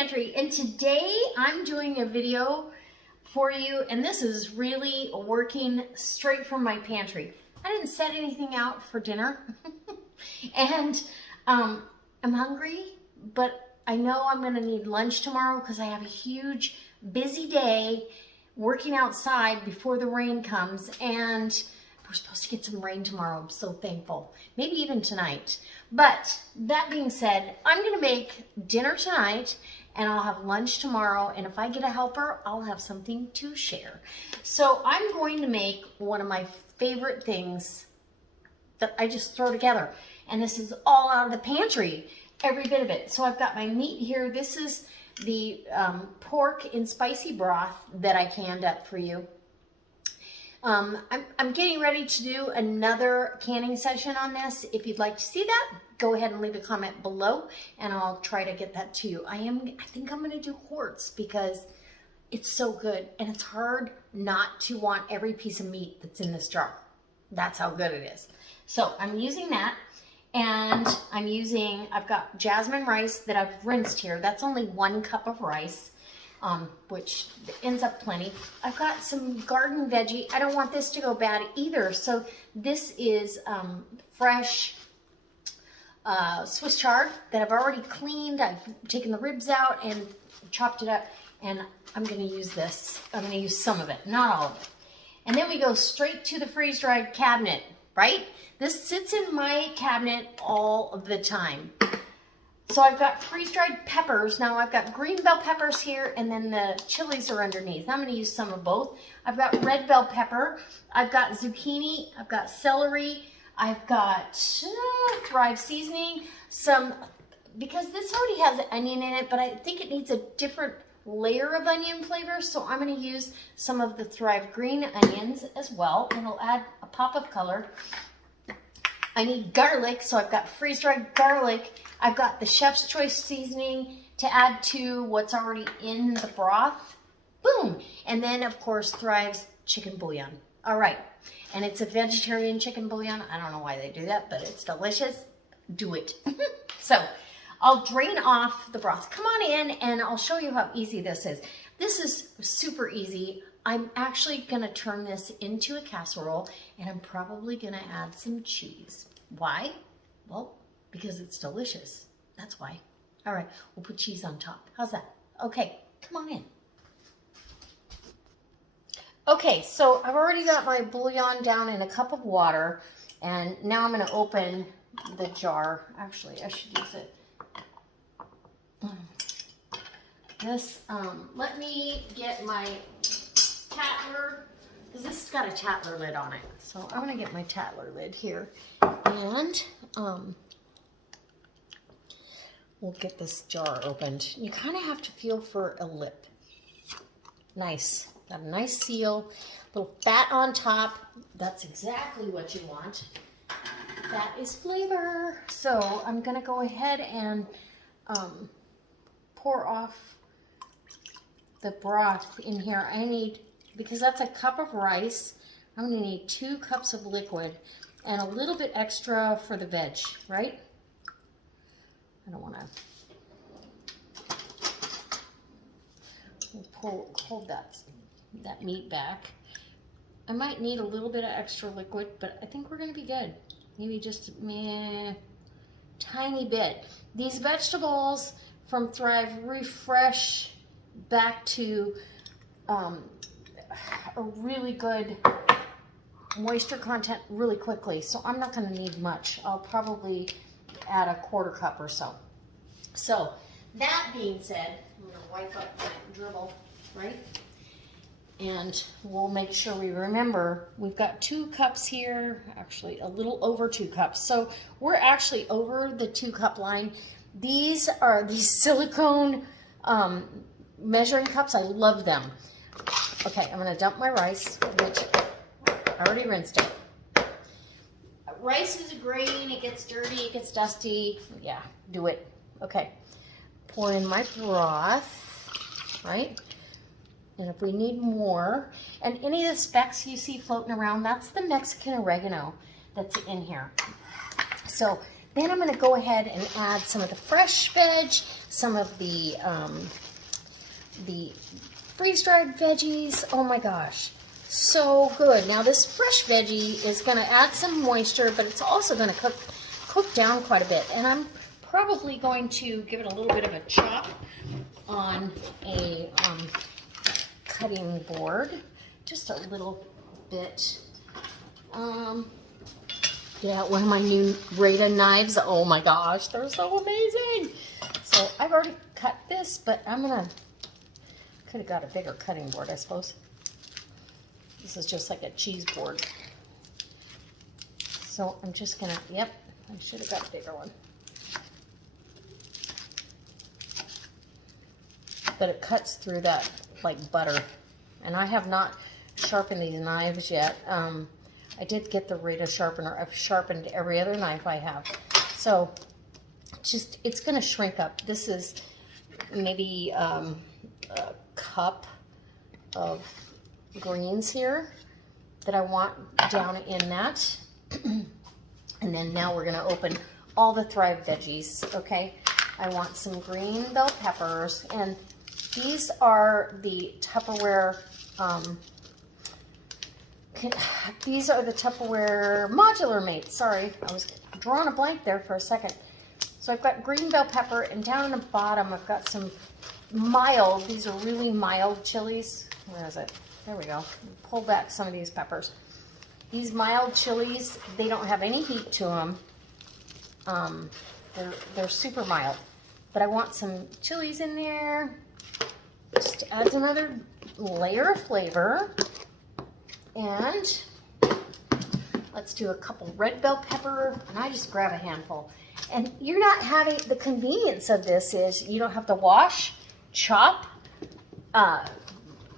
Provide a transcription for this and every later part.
Pantry, and today I'm doing a video for you, and this is really working straight from my pantry. I didn't set anything out for dinner, and I'm hungry, but I know I'm going to need lunch tomorrow because I have a huge, busy day working outside before the rain comes, and we're supposed to get some rain tomorrow. I'm so thankful. Maybe even tonight. But that being said, I'm going to make dinner tonight, and I'll have lunch tomorrow, and if I get a helper, I'll have something to share. So I'm going to make one of my favorite things that I just throw together, and this is all out of the pantry, every bit of it. So I've got my meat here. This is the pork in spicy broth that I canned up for you. I'm getting ready to do another canning session on this. If you'd like to see that, go ahead and leave a comment below, and I'll try to get that to you. I think I'm going to do quarts because it's so good, and it's hard not to want every piece of meat that's in this jar. That's how good it is. So I'm using that, and I've got jasmine rice that I've rinsed here. That's only 1 cup of rice. Which ends up plenty. I've got some garden veggie. I don't want this to go bad either. So this is fresh Swiss chard that I've already cleaned. I've taken the ribs out and chopped it up, and I'm going to use this. I'm going to use some of it, not all of it. And then we go straight to the freeze-dried cabinet, right? This sits in my cabinet all of the time. So I've got freeze-dried peppers. Now I've got green bell peppers here, and then the chilies are underneath. I'm going to use some of both. I've got red bell pepper. I've got zucchini. I've got celery. I've got Thrive seasoning. Because this already has onion in it, but I think it needs a different layer of onion flavor. So I'm going to use some of the Thrive green onions as well. And it'll add a pop of color. I need garlic, so I've got freeze-dried garlic. I've got the Chef's Choice seasoning to add to what's already in the broth. Boom! And then, of course, Thrive's chicken bouillon. All right. And it's a vegetarian chicken bouillon. I don't know why they do that, but it's delicious. Do it. So I'll drain off the broth. Come on in, and I'll show you how easy this is. This is super easy. I'm actually going to turn this into a casserole, and I'm probably going to add some cheese. Why? Well, because it's delicious. That's why. All right, we'll put cheese on top. How's that? Okay, come on in. Okay, so I've already got my bouillon down in a cup of water, and now I'm going to open the jar. Actually, I should use it. Let me get my Tatler, because this has got a Tatler lid on it. So I'm going to get my Tatler lid here, and we'll get this jar opened. You kind of have to feel for a lip. Nice. Got a nice seal, little fat on top. That's exactly what you want. That is flavor. So I'm going to go ahead and pour off the broth in here. I need, because that's a cup of rice, I'm going to need 2 cups of liquid and a little bit extra for the veg, right? I don't want to hold that meat back. I might need a little bit of extra liquid, but I think we're going to be good. Maybe just a tiny bit. These vegetables from Thrive refresh back to a really good moisture content really quickly, so I'm not going to need much. I'll probably add a 1/4 cup or so. So that being said, I'm going to wipe up that dribble, right? And we'll make sure we remember we've got 2 cups here, actually a little over 2 cups. So we're actually over the 2 cup line. These are these silicone measuring cups. I love them. Okay, I'm going to dump my rice, which I already rinsed it. Rice is a grain. It gets dirty. It gets dusty. Yeah, do it. Okay, pour in my broth, right? And if we need more, and any of the specks you see floating around, that's the Mexican oregano that's in here. So Then I'm going to go ahead and add some of the fresh veg, some of the freeze-dried veggies. Oh my gosh, so good. Now this fresh veggie is going to add some moisture, but it's also going to cook down quite a bit. And I'm probably going to give it a little bit of a chop on a cutting board, just a little bit. Yeah, one of my new Rada knives. Oh my gosh, they're so amazing. So I've already cut this, but could have got a bigger cutting board, I suppose. This is just like a cheese board. So I'm just gonna, yep, I should have got a bigger one. But it cuts through that like butter. And I have not sharpened these knives yet. I did get the Rada sharpener. I've sharpened every other knife I have. So it's gonna shrink up. This is maybe a cup of greens here that I want down in that. And then now we're gonna open all the Thrive veggies, okay? I want some green bell peppers, and these are the Tupperware, these are the Tupperware modular mates. Sorry, I was drawing a blank there for a second. So I've got green bell pepper, and down in the bottom I've got some mild, these are really mild chilies. Where is it? There we go. Pull back some of these peppers. These mild chilies, they don't have any heat to them. They're super mild. But I want some chilies in there. Just adds another layer of flavor. And let's do a couple red bell pepper, and I just grab a handful. And you're not having, the convenience of this is you don't have to wash, chop,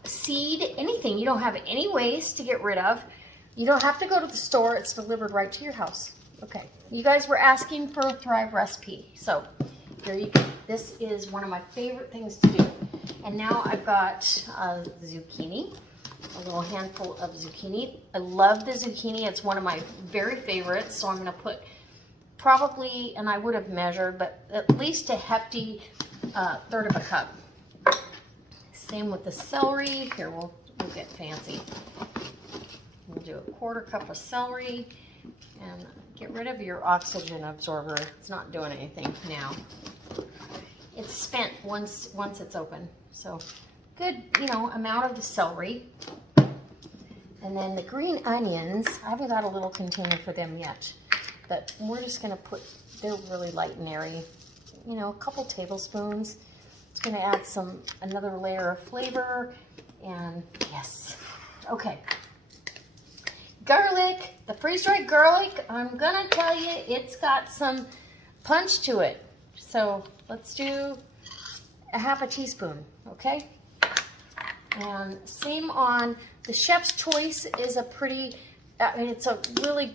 seed, anything. You don't have any waste to get rid of. You don't have to go to the store. It's delivered right to your house. Okay, you guys were asking for a Thrive recipe, so here you go. This is one of my favorite things to do. And now I've got zucchini. A little handful of zucchini. I love the zucchini. It's one of my very favorites. So I'm going to put probably, and I would have measured, but at least a hefty third of a cup. Same with the celery. Here, we'll get fancy. We'll do a quarter cup of celery, and get rid of your oxygen absorber. It's not doing anything now. It's spent once it's open. So good, amount of the celery. And then the green onions, I haven't got a little container for them yet, but we're just gonna put, they're really light and airy, a couple tablespoons. It's gonna add another layer of flavor, and yes. Okay. Garlic, the freeze-dried garlic, I'm gonna tell you, it's got some punch to it. So let's do a half a teaspoon, okay? And same on the Chef's Choice is a pretty, it's a really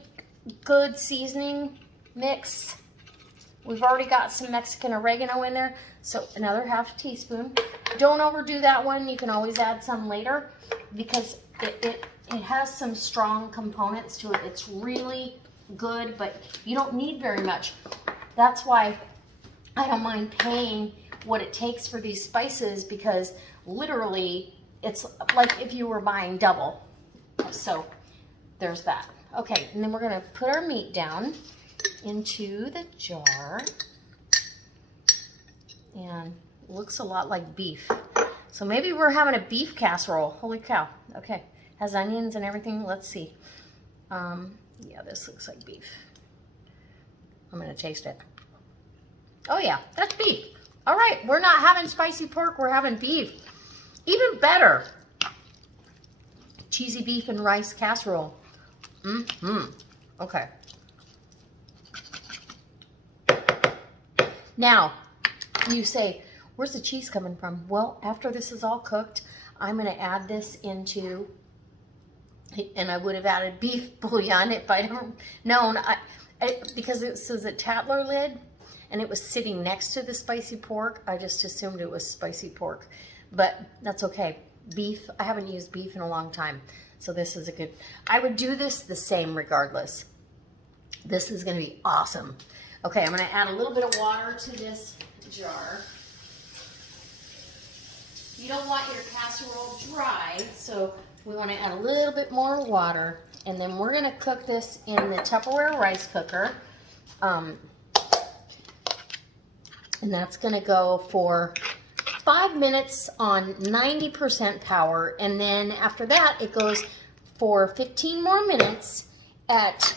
good seasoning mix. We've already got some Mexican oregano in there, so another half a teaspoon. Don't overdo that one. You can always add some later because it has some strong components to it. It's really good, but you don't need very much. That's why I don't mind paying what it takes for these spices, because literally it's like if you were buying double. So there's that. Okay, and then we're gonna put our meat down into the jar, and it looks a lot like beef. So maybe we're having a beef casserole. Holy cow. Okay, has onions and everything. Let's see. Yeah, this looks like beef. I'm gonna taste it. Oh yeah, that's beef. All right, we're not having spicy pork, we're having beef. Even better. Cheesy beef and rice casserole. Okay. Now, you say, where's the cheese coming from? Well, after this is all cooked, I'm gonna add this into, and I would have added beef bouillon if I'd known, because this is a Tatler lid, and it was sitting next to the spicy pork. I just assumed it was spicy pork, but that's okay. Beef, I haven't used beef in a long time, so this is a good, I would do this the same regardless. This is gonna be awesome. Okay, I'm gonna add a little bit of water to this jar. You don't want your casserole dry, so we want to add a little bit more water, and then we're gonna cook this in the Tupperware rice cooker. And that's gonna go for 5 minutes on 90% power, and then after that it goes for 15 more minutes at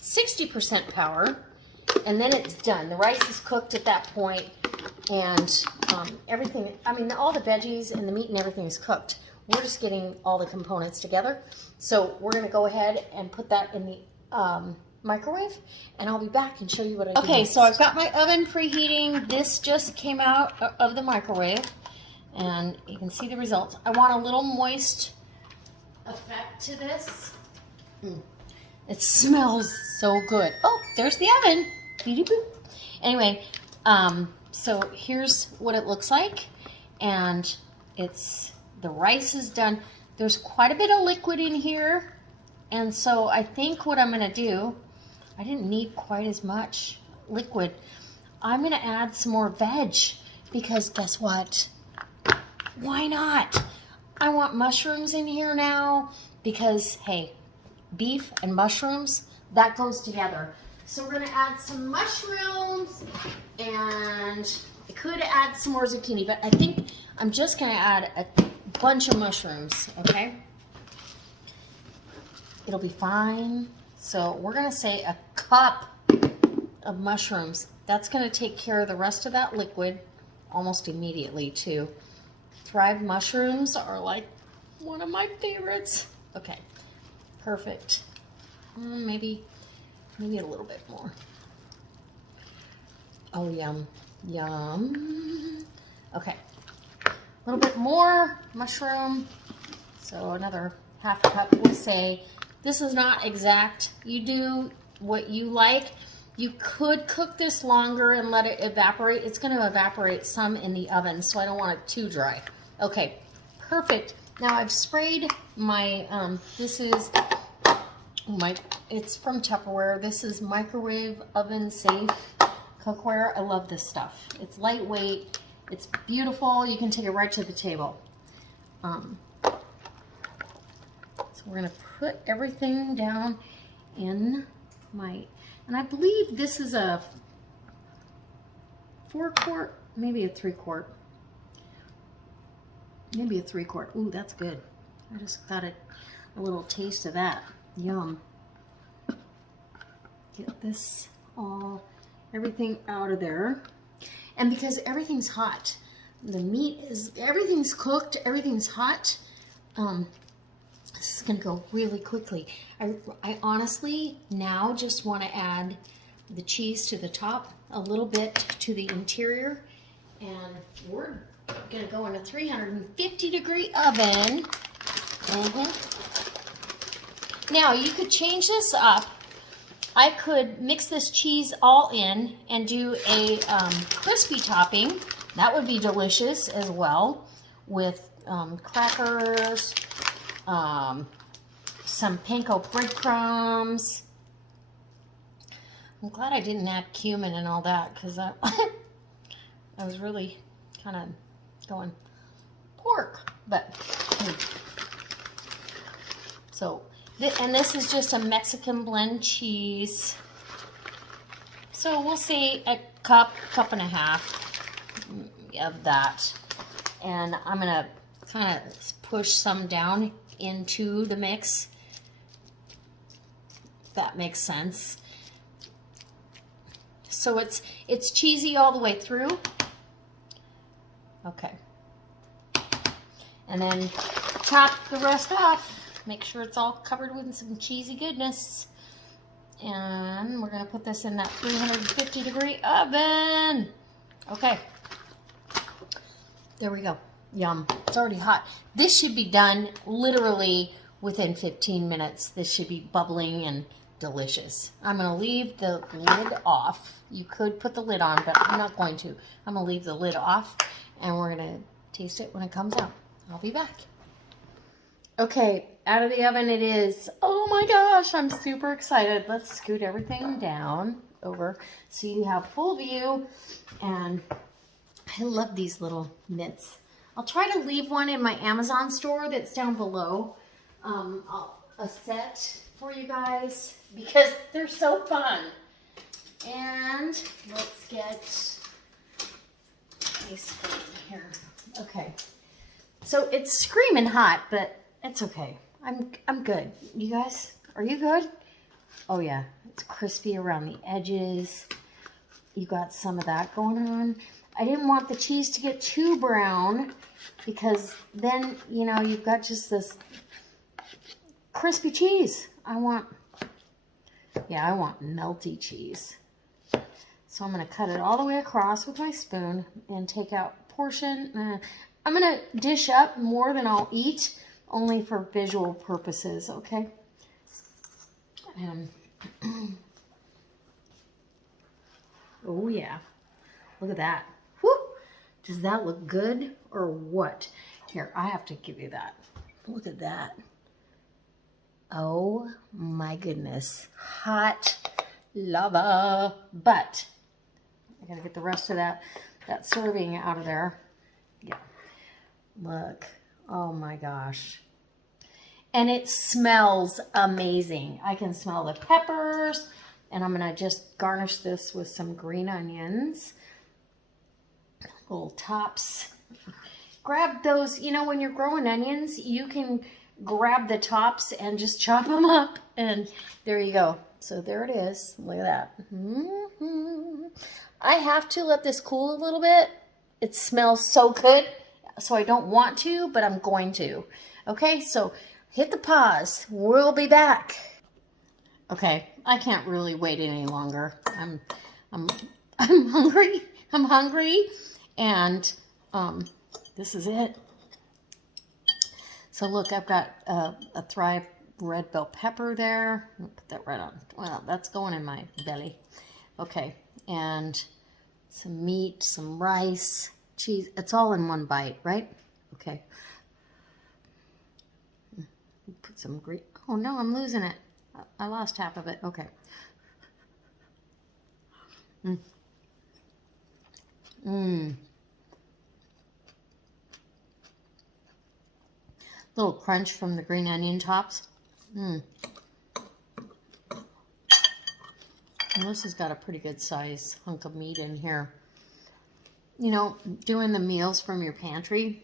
60% power, and then it's done. The rice is cooked at that point, and everything, I mean, all the veggies and the meat and everything is cooked. We're just getting all the components together. So we're gonna go ahead and put that in the microwave, and I'll be back and show you what I do. Okay, so I've got my oven preheating. This just came out of the microwave, and you can see the results. I want a little moist effect to this. It smells so good. Oh, there's the oven. Anyway, so here's what it looks like, and the rice is done. There's quite a bit of liquid in here, and so I think what I'm gonna do, I didn't need quite as much liquid. I'm gonna add some more veg, because guess what? Why not? I want mushrooms in here now, because hey, beef and mushrooms, that goes together. So we're gonna add some mushrooms, and I could add some more zucchini, but I think I'm just gonna add a bunch of mushrooms, okay? It'll be fine. So we're gonna say a cup of mushrooms. That's gonna take care of the rest of that liquid almost immediately too. Fried mushrooms are like one of my favorites. Okay, perfect. Maybe a little bit more. Oh, yum, yum. Okay, a little bit more mushroom. So another half a cup, we'll say. This is not exact. You do what you like. You could cook this longer and let it evaporate. It's going to evaporate some in the oven, so I don't want it too dry. Okay, perfect. Now I've sprayed my, this is it's from Tupperware. This is microwave oven safe cookware. I love this stuff. It's lightweight. It's beautiful. You can take it right to the table. So we're gonna put everything down in my, and I believe this is a 4-quart, maybe a 3-quart. Maybe a 3-quart. Ooh, that's good. I just got a little taste of that. Yum. Get this everything out of there. And because everything's hot, the meat is, everything's cooked, everything's hot, this is gonna go really quickly. I honestly now just wanna add the cheese to the top, a little bit to the interior, and we're gonna go in a 350-degree oven. Now you could change this up. I could mix this cheese all in and do a crispy topping. That would be delicious as well, with crackers, some panko breadcrumbs. I'm glad I didn't add cumin and all that, because I was really kind of going pork. But so, and this is just a Mexican blend cheese. So we'll say a cup and a half of that. And I'm gonna kind of push some down into the mix, if that makes sense. So it's cheesy all the way through. Okay. And then top the rest off. Make sure it's all covered with some cheesy goodness. And we're gonna put this in that 350-degree oven. Okay. There we go. Yum. It's already hot. This should be done literally within 15 minutes. This should be bubbling and delicious. I'm going to leave the lid off. You could put the lid on, but I'm not going to. I'm going to leave the lid off, and we're going to taste it when it comes out. I'll be back. Okay, out of the oven it is. Oh my gosh, I'm super excited. Let's scoot everything down. over so you have full view. And I love these little mitts. I'll try to leave one in my Amazon store that's down below, a set for you guys because they're so fun. And let's get a spoon here. Okay. So it's screaming hot, but it's okay. I'm good. You guys, are you good? Oh yeah, it's crispy around the edges. You got some of that going on. I didn't want the cheese to get too brown because then, you know, you've got just this crispy cheese. I want melty cheese. So I'm going to cut it all the way across with my spoon and take out a portion. I'm going to dish up more than I'll eat, only for visual purposes, okay? And oh yeah, look at that. Whew. Does that look good or what? Here, I have to give you that. Look at that. Oh my goodness. Hot lava. But I gotta get the rest of that serving out of there. Yeah. Look. Oh my gosh. And it smells amazing. I can smell the peppers. And I'm gonna just garnish this with some green onions. Little tops. Grab those, you know, when you're growing onions, you can grab the tops and just chop them up. And there you go. So there it is. Look at that. I have to let this cool a little bit. It smells so good. So I don't want to, but I'm going to. Okay, so hit the pause. We'll be back. Okay, I can't really wait any longer. I'm hungry. I'm hungry. And this is it. So look, I've got a Thrive red bell pepper there. I'll put that right on. Well, that's going in my belly. Okay, and some meat, some rice, cheese. It's all in one bite, right? Okay. Put some green. Oh no, I'm losing it. I lost half of it. Okay. Little crunch from the green onion tops. And this has got a pretty good size hunk of meat in here. You know, doing the meals from your pantry,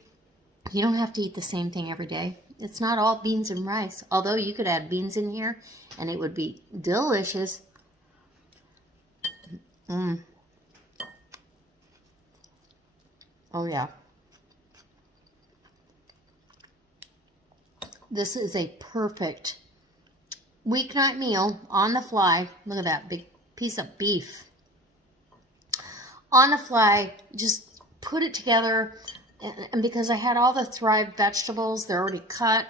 you don't have to eat the same thing every day. It's not all beans and rice, although you could add beans in here and it would be delicious. Oh yeah. This is a perfect weeknight meal on the fly. Look at that big piece of beef. On the fly, just put it together. And because I had all the Thrive vegetables, they're already cut,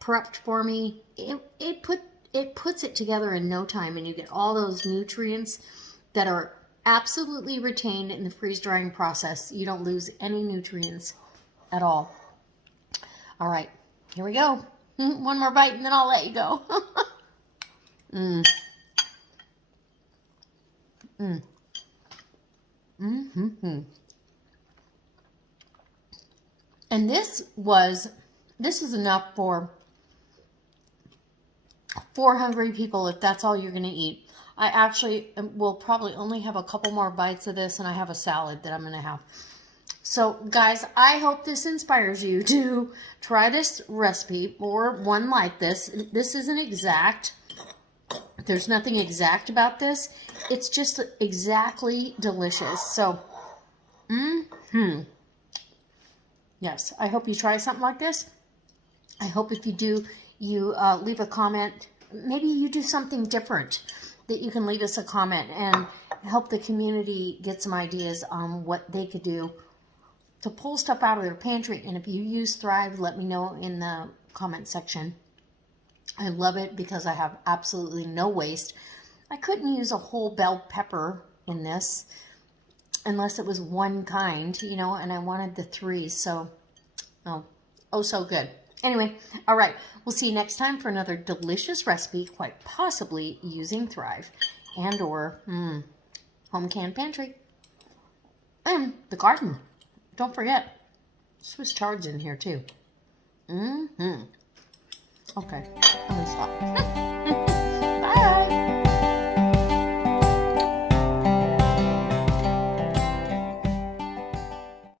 prepped for me, it puts it together in no time, and you get all those nutrients that are absolutely retained in the freeze drying process. You don't lose any nutrients at all. All right, here we go. One more bite and then I'll let you go. And this is enough for 4 hungry people if that's all you're going to eat. I actually will probably only have a couple more bites of this, and I have a salad that I'm going to have. So guys, I hope this inspires you to try this recipe or one like this. This isn't exact. There's nothing exact about this. It's just exactly delicious. So, yes, I hope you try something like this. I hope if you do, you leave a comment. Maybe you do something different, that you can leave us a comment and help the community get some ideas on what they could do to pull stuff out of their pantry. And if you use Thrive, let me know in the comment section. I love it because I have absolutely no waste. I couldn't use a whole bell pepper in this unless it was one kind, you know, and I wanted the 3. So, oh, so good. Anyway, all right. We'll see you next time for another delicious recipe, quite possibly using Thrive. and or home canned pantry. And the garden. Don't forget, Swiss chard's in here too. Okay, I'm gonna stop.